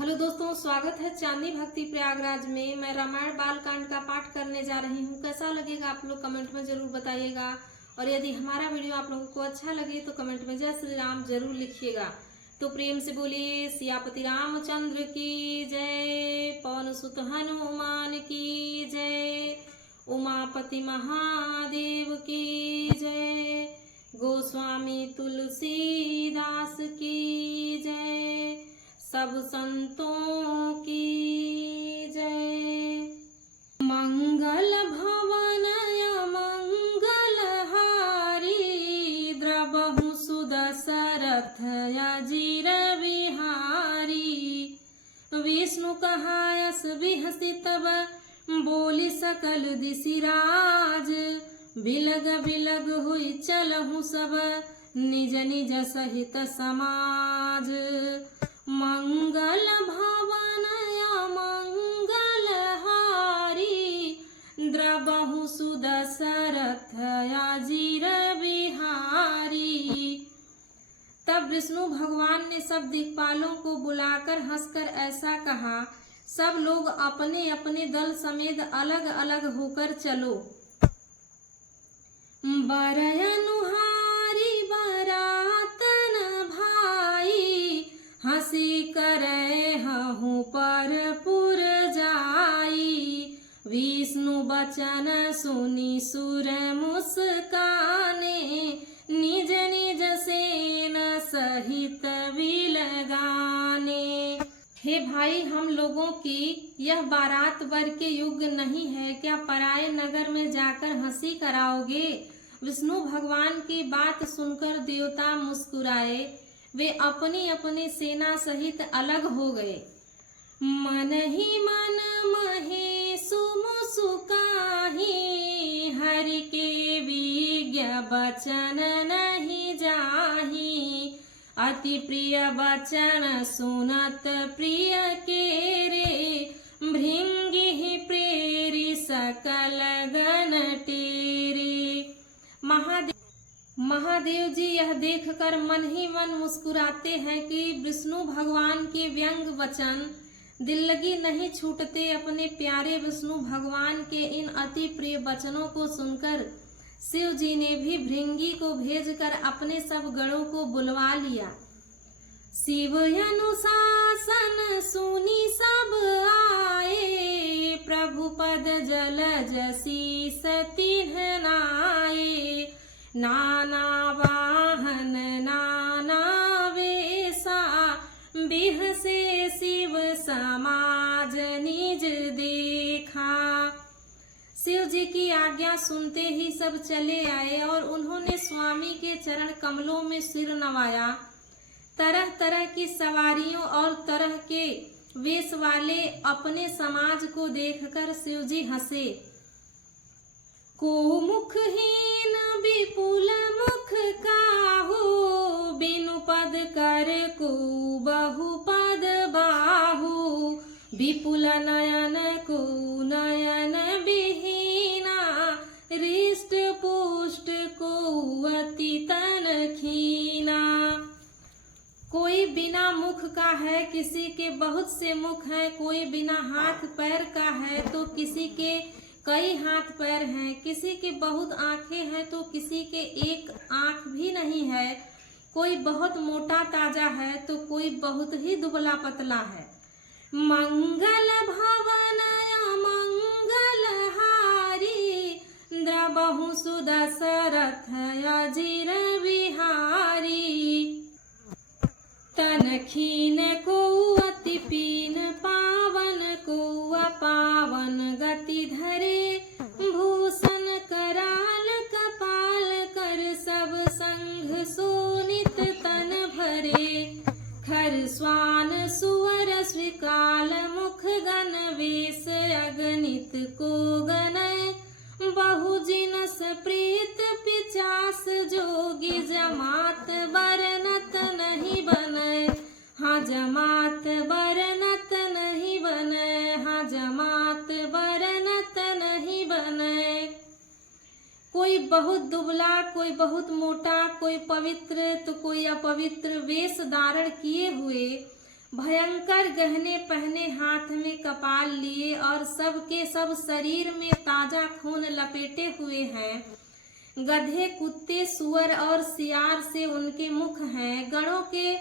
Hello दोस्तों, स्वागत है चांदनी भक्ति प्रयागराज में। मैं रामायण बालकांड का पाठ करने जा रही हूँ। कैसा लगेगा आप लोग कमेंट में जरूर बताइएगा। और यदि हमारा वीडियो आप लोगों को अच्छा लगे तो कमेंट में जय श्री राम जरूर लिखिएगा। तो प्रेम से बोलिए सियापति रामचंद्र की जय, पवन सुत हनुमान की जय, उमापति महादेव की जय, गोस्वामी तुलसीदास की जय, सब संतों की जय। मंगल भवन मंगल हारी, द्रबहु सुदशरथ अजीर बिहारी। विष्णु कहायस बिहसी तब, बोली सकल दिशिराज। बिलग बिलग हुई चलहु सब, निज निज सहित समाज। मंगल भवन मंगल हारी, द्रबहु सुदशरथ अजीर बिहारी। तब विष्णु भगवान ने सब दिक्पालों को बुलाकर हंसकर ऐसा कहा, सब लोग अपने अपने दल समेत अलग अलग होकर चलो। बरयनुहारी बरातन भाई, हंसी करे हूँ पर पुर जाई। विष्णु बचन सुनी सुर मुस्काने, निज निज सेन सहित विलगाने। हे भाई, हम लोगों की यह बारात वर के युग नहीं है, क्या पराये नगर में जाकर हंसी कराओगे। विष्णु भगवान की बात सुनकर देवता मुस्कुराए। वे अपनी अपनी सेना सहित अलग हो गए। मन ही मन महेशु मुस्काहि, हरि के विज्ञ बचन नहीं जाहि। अति प्रिय बचन सुनत प्रिय के रे, भृंगी प्रेरी सकल गण टेरे। महादेव जी यह देखकर मन ही मन मुस्कुराते हैं कि विष्णु भगवान के व्यंग वचन दिल लगी नहीं छूटते। अपने प्यारे विष्णु भगवान के इन अति प्रिय वचनों को सुनकर शिव जी ने भी भृंगी को भेजकर अपने सब गणों को बुलवा लिया। शिव अनुशासन सुनी सब आए, प्रभु पद जलज शीस तिन्ह नाये। नाना वाहन नाना वेशा, बिहसे शिव समाज निज देखा। शिव जी की आज्ञा सुनते ही सब चले आए और उन्होंने स्वामी के चरण कमलों में सिर नवाया। तरह तरह की सवारियों और तरह के वेश वाले अपने समाज को देखकर शिव जी हंसे। को मुखहीन विपुल मुख काहू, बिनु पद कर को बहुपद बाहू। विपुल नयन को नयन विहीना, हृष्ट पुष्ट को अति तन खीना। कोई बिना मुख का है, किसी के बहुत से मुख हैं। कोई बिना हाथ पैर का है तो किसी के कई हाथ पैर हैं। किसी के बहुत आंखें हैं तो किसी के एक आंख भी नहीं है। कोई बहुत मोटा ताजा है तो कोई बहुत ही दुबला पतला है। मंगल भवन मंगल हारी, द्रबहु सुदशरथ अजीर बिहारी। तनखीन को अति पीन, पावन को अपावन गति धरे। भूषण कराल कपाल कर, सब संग सोनित तन भरे। खर स्वान सुअर स्विकाल, मुख गण वेश अगणित को गणय। बहु जिनस प्रीत पिचास, जोगी जमात बरनत नहीं बने। हाँ जमात बरनत नहीं बने, हाँ जमात बरनत नहीं बने। कोई बहुत दुबला, कोई बहुत मोटा, कोई पवित्र तो कोई अपवित्र वेश धारण किए हुए भयंकर गहने पहने, हाथ में कपाल लिए और सब के सब शरीर में ताजा खून लपेटे हुए हैं। गधे, कुत्ते, सुअर और सियार से उनके मुख हैं। गणों के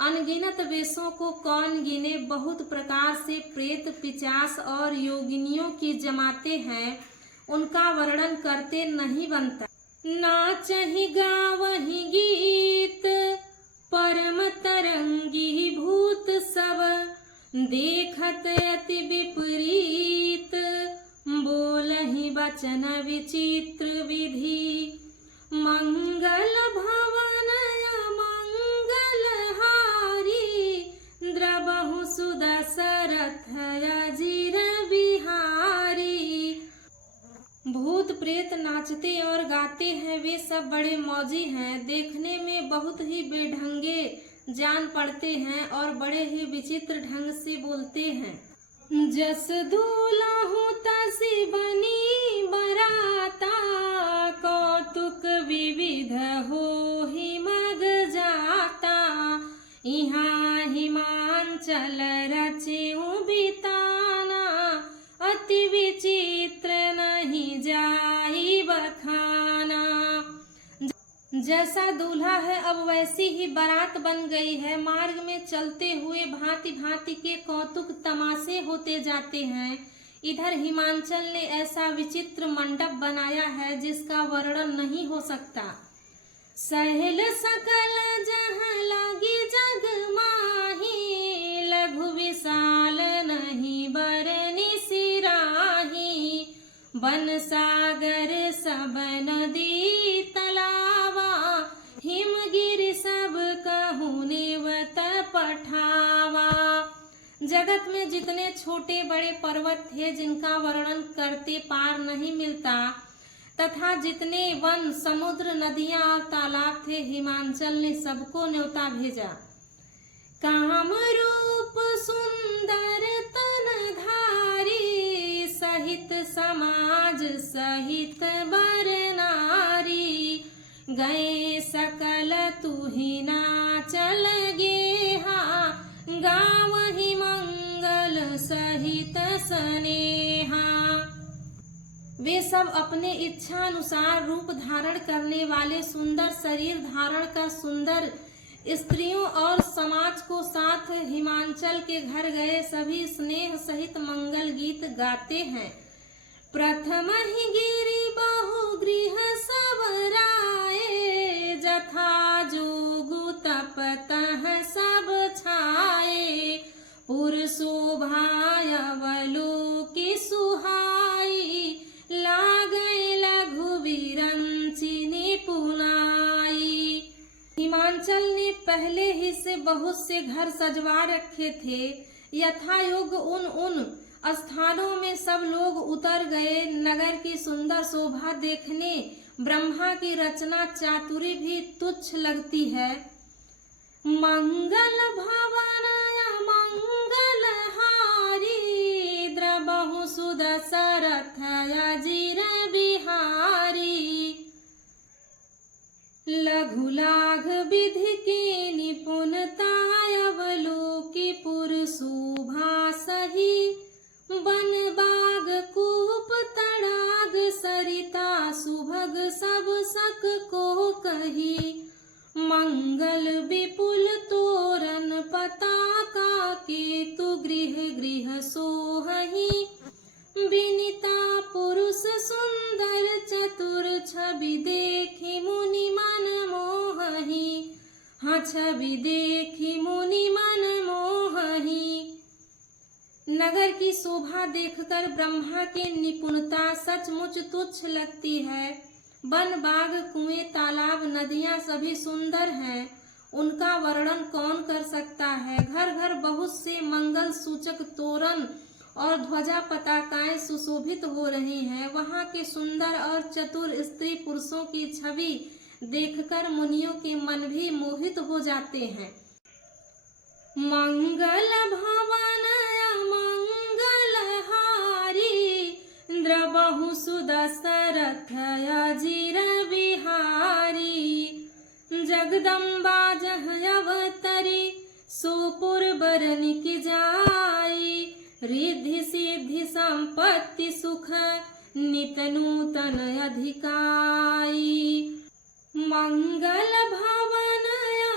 अनगिनत वेशों को कौन गिने, बहुत प्रकार से प्रेत, पिशाच और योगिनियों की जमाते हैं, उनका वर्णन करते नहीं बनता। नाचहि गावहि गीत, परम तरंगी भूत सब, देखत अति विपरीत, बोलहि वचन विचित्र विधि, मंगल भवन मंगल हारी, द्रबहु सुदशरथ अजिर बिहारी। भूत प्रेत नाचते और गाते हैं, वे सब बड़े मौजी हैं, देखने में बहुत ही बेढंगे जान पड़ते हैं और बड़े ही विचित्र ढंग से बोलते हैं। जस दूल्हु तसी बनी बराता, कौतुक विविध होहि मग जाता, इहाँ हिमांचल रचेउ बिताना, अति विचित्र नहीं जाई बखाना। जैसा दूल्हा है अब वैसी ही बारात बन गई है। मार्ग में चलते हुए भांति भांति के कौतुक तमाशे होते जाते हैं। इधर हिमांचल ने ऐसा विचित्र मंडप बनाया है जिसका वर्णन नहीं हो सकता। सहल सकल जहाँ लागी जग माही, लघु विशाल नहीं बरनी सिराही, बन सागर सब नदी तलावा, हिमगिरि सब कहूँ नेवत पठावा। जगत में जितने छोटे बड़े पर्वत थे जिनका वर्णन करते पार नहीं मिलता, तथा जितने वन, समुद्र, नदियां और तालाब थे, हिमांचल ने सबको न्योता भेजा। काम रूप सुंदर तन धारी, सहित समाज सहित बर नारी, गए सकल तुहि नाचल गेहा, गावहि मंगल सहित स्नेहा। वे सब अपने इच्छा अनुसार रूप धारण करने वाले, सुंदर शरीर धारण कर सुंदर स्त्रियों और समाज को साथ हिमांचल के घर गए। सभी स्नेह सहित मंगल गीत गाते हैं। प्रथम ही गिरि बहु गृह सब राये, जथा जोगु तप तह सब छाये, पुर शोभाय अवलोकि सुहाई, लागै लघु विरंचि निपुनाई। हिमांचल ने पहले ही से बहुत से घर सजवा रखे थे। यथा योग्य उन स्थानों में सब लोग उतर गए। नगर की सुंदर शोभा देखने ब्रह्मा की रचना चातुरी भी तुच्छ लगती है। मंगल भवन मंगल हारी, द्रबहु सुदशरथ अजिर बिहारी, लघु लाघ विधि की निपुणता, अवलोकि पुर शोभा सही, बन बाग कूप तड़ाग सरिता, सुभग सब सक को कही, मंगल विपुल तोरण पताका, केतु गृह गृह सोहही, विनीता पुरुष सुंदर चतुर, छवि देखी मुनि मन मोहही, हाँ छवि देखी मुनि मन मोहही। नगर की शोभा देखकर ब्रह्मा की निपुणता सचमुच तुच्छ लगती है। वन, बाग, कुएं, तालाब, नदियां सभी सुंदर हैं, उनका वर्णन कौन कर सकता है। घर घर बहुत से मंगल सूचक तोरण और ध्वजा पताकाएं सुशोभित हो रही हैं। वहां के सुंदर और चतुर स्त्री पुरुषों की छवि देखकर मुनियों के मन भी मोहित हो जाते हैं। मंगल भवन मंगल हारी, द्रबहु सुदशरथ अजिर बिहारी, जगदम्बा जह अवतरी, सोपुर बर तनिक जाई, रिद्धि सिद्धि संपत्ति सुख नित नूतन अधिकाई। मंगल भवन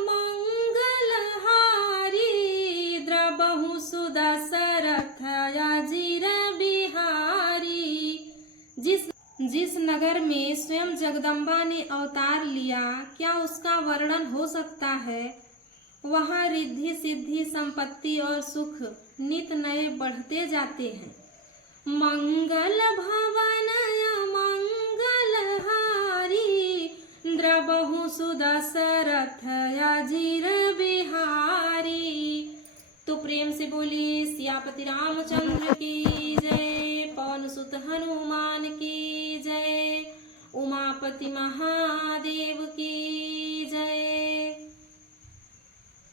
मंगल हारी, द्रबहु सुदशरथ अजीर बिहारी। जिस नगर में स्वयं जगदम्बा ने अवतार लिया, क्या उसका वर्णन हो सकता है। वहाँ रिद्धि सिद्धि संपत्ति और सुख नित नए बढ़ते जाते हैं। मंगल भवन मंगल हारी, द्रबहु सुदशरथ अजीर बिहारी। तो प्रेम से बोलिए सियापति रामचंद्र की जय, पवन सुत हनुमान की जय, उमापति महादेव